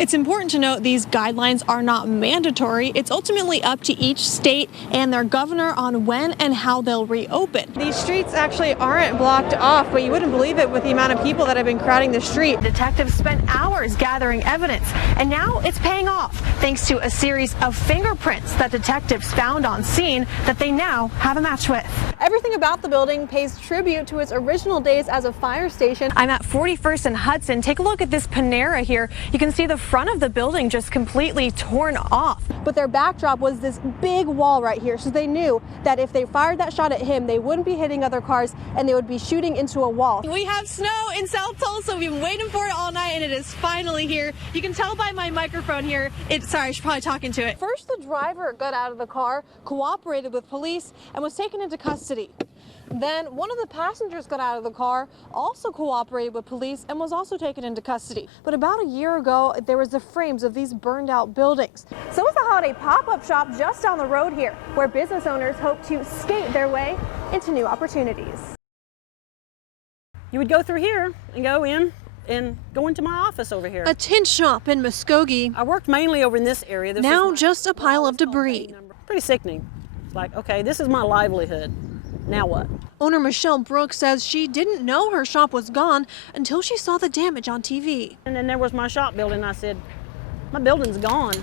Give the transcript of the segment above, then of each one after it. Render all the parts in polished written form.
It's important to note these guidelines are not mandatory. It's ultimately up to each state and their governor on when and how they'll reopen. These streets actually aren't blocked off, but you wouldn't believe it with the amount of people that have been crowding the street. Detectives spent hours gathering evidence, and now it's paying off thanks to a series of fingerprints that detectives found on scene that they now have a match with. Everything about the building pays tribute to its original days as a fire station. I'm at 41st and Hudson. Take a look at this Panera here. You can see the front of the building just completely torn off. But their backdrop was this big wall right here, so they knew that if they fired that shot at him, they wouldn't be hitting other cars and they would be shooting into a wall. We have snow in South Tulsa. We've been waiting for it all night and it is finally here. You can tell by my microphone here. Sorry, I should probably talk into it. First, the driver got out of the car, cooperated with police, and was taken into custody. Then one of the passengers got out of the car, also cooperated with police, and was also taken into custody. But about a year ago, there was the frames of these burned out buildings. So is the holiday pop-up shop just down the road here, where business owners hope to skate their way into new opportunities. You would go through here and go in and go into my office over here. A tint shop in Muskogee. I worked mainly over in this area. Now just a pile of debris. Pretty sickening. It's like, okay, this is my livelihood. Now what? Owner Michelle Brooks says she didn't know her shop was gone until she saw the damage on TV. And then there was my shop building. I said, my building's gone.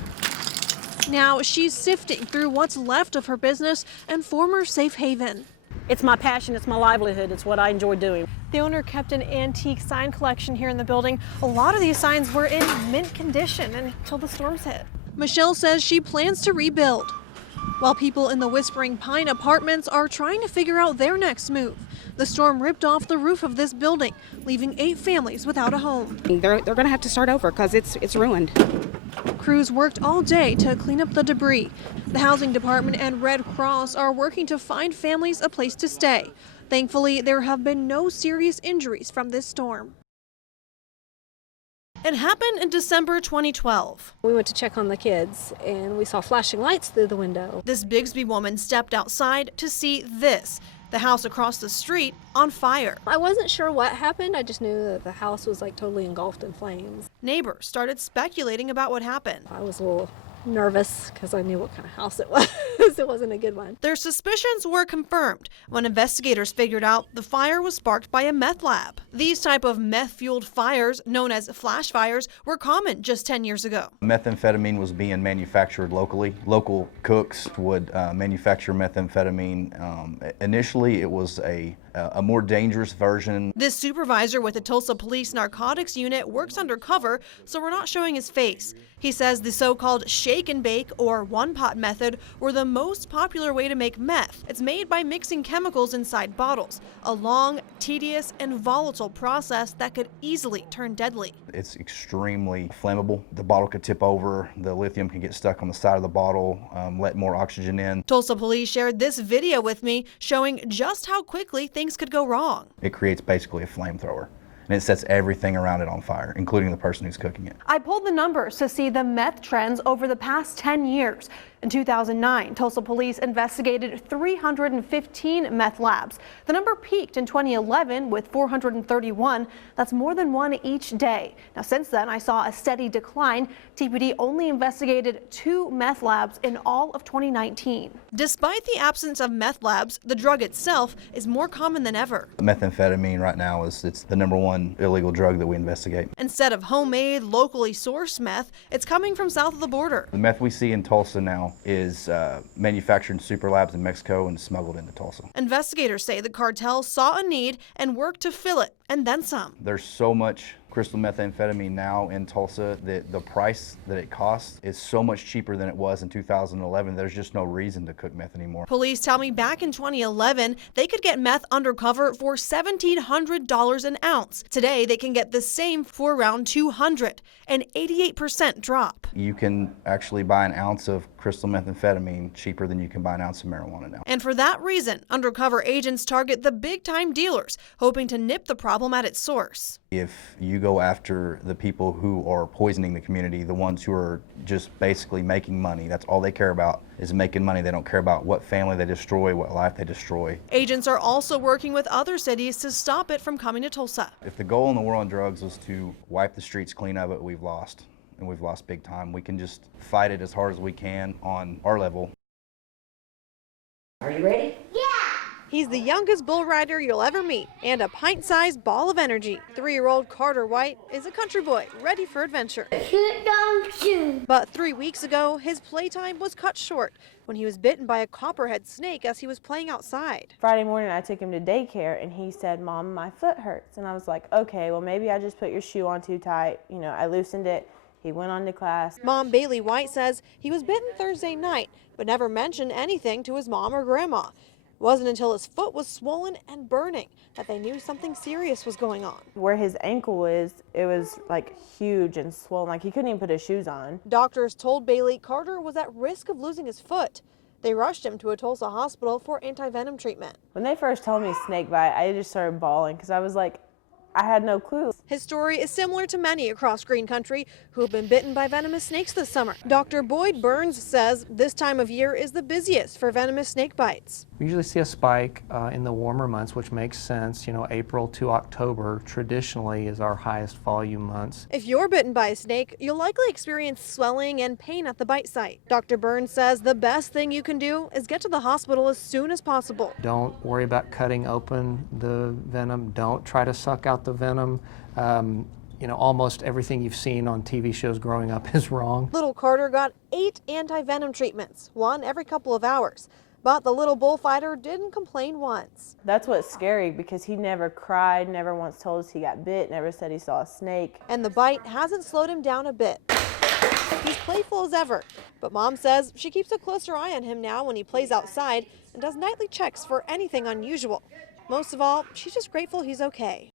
Now she's sifting through what's left of her business and former safe haven. It's my passion, it's my livelihood, it's what I enjoy doing. The owner kept an antique sign collection here in the building. A lot of these signs were in mint condition until the storms hit. Michelle says she plans to rebuild, while people in the Whispering Pine apartments are trying to figure out their next move. The storm ripped off the roof of this building, leaving 8 families without a home. They're going to have to start over because it's ruined. Crews worked all day to clean up the debris. The Housing Department and Red Cross are working to find families a place to stay. Thankfully, there have been no serious injuries from this storm. It happened in December 2012. We went to check on the kids and we saw flashing lights through the window. This Bigsby woman stepped outside to see this, the house across the street on fire. I wasn't sure what happened. I just knew that the house was like totally engulfed in flames. Neighbors started speculating about what happened. I was a little nervous because I knew what kind of house it was. It wasn't a good one. Their suspicions were confirmed when investigators figured out the fire was sparked by a meth lab. These type of meth-fueled fires, known as flash fires, were common just 10 years ago. Methamphetamine was being manufactured locally. Local cooks would manufacture methamphetamine. Initially, it was a more dangerous version. This supervisor with the Tulsa Police Narcotics Unit works undercover, so we're not showing his face. He says the so-called shake and bake or one-pot method were the most popular way to make meth. It's made by mixing chemicals inside bottles, a long, tedious, and volatile process that could easily turn deadly. It's extremely flammable. The bottle could tip over, the lithium can get stuck on the side of the bottle, let more oxygen in. Tulsa police shared this video with me showing just how quickly things could go wrong. It creates basically a flamethrower, and it sets everything around it on fire, including the person who's cooking it. I pulled the numbers to see the meth trends over the past 10 years. In 2009, Tulsa police investigated 315 meth labs. The number peaked in 2011 with 431. That's more than one each day. Now, since then, I saw a steady decline. TPD only investigated 2 meth labs in all of 2019. Despite the absence of meth labs, the drug itself is more common than ever. Methamphetamine right now it's the #1 illegal drug that we investigate. Instead of homemade, locally sourced meth, it's coming from south of the border. The meth we see in Tulsa now is manufactured in super labs in Mexico and smuggled into Tulsa. Investigators say the cartel saw a need and worked to fill it, and then some. There's so much crystal methamphetamine now in Tulsa that the price that it costs is so much cheaper than it was in 2011. There's just no reason to cook meth anymore. Police tell me back in 2011, they could get meth undercover for $1,700 an ounce. Today, they can get the same for around $200, an 88% drop. You can actually buy an ounce of crystal methamphetamine cheaper than you can buy an ounce of marijuana now. And for that reason, undercover agents target the big-time dealers, hoping to nip the problem at its source. If you go after the people who are poisoning the community, the ones who are just basically making money, that's all they care about is making money. They don't care about what family they destroy, what life they destroy. Agents are also working with other cities to stop it from coming to Tulsa. If the goal in the war on drugs was to wipe the streets clean of it, we've lost. and we've lost big time. We can just fight it as hard as we can on our level. Are you ready? He's the youngest bull rider you'll ever meet and a pint-sized ball of energy. 3-year-old Carter White is a country boy ready for adventure. But 3 weeks ago, his playtime was cut short when he was bitten by a copperhead snake as he was playing outside. Friday morning, I took him to daycare, and he said, "Mom, my foot hurts." And I was like, "Okay, well, maybe I just put your shoe on too tight." You know, I loosened it. He went on to class. Mom Bailey White says he was bitten Thursday night, but never mentioned anything to his mom or grandma. It wasn't until his foot was swollen and burning that they knew something serious was going on. Where his ankle is, it was like huge and swollen, like he couldn't even put his shoes on. Doctors told Bailey Carter was at risk of losing his foot. They rushed him to a Tulsa hospital for anti-venom treatment. When they first told me snake bite, I just started bawling because I was like, I had no clue. His story is similar to many across Green Country who have been bitten by venomous snakes this summer. Dr. Boyd Burns says this time of year is the busiest for venomous snake bites. We usually see a spike in the warmer months, which makes sense. You know, April to October traditionally is our highest volume months. If you're bitten by a snake, you'll likely experience swelling and pain at the bite site. Dr. Burns says the best thing you can do is get to the hospital as soon as possible. Don't worry about cutting open the venom. Don't try to suck out the venom. You know, almost everything you've seen on TV shows growing up is wrong. Little Carter got 8 anti-venom treatments, one every couple of hours. But the little bullfighter didn't complain once. That's what's scary because he never cried, never once told us he got bit, never said he saw a snake. And the bite hasn't slowed him down a bit. He's playful as ever, but Mom says she keeps a closer eye on him now when he plays outside and does nightly checks for anything unusual. Most of all, she's just grateful he's okay.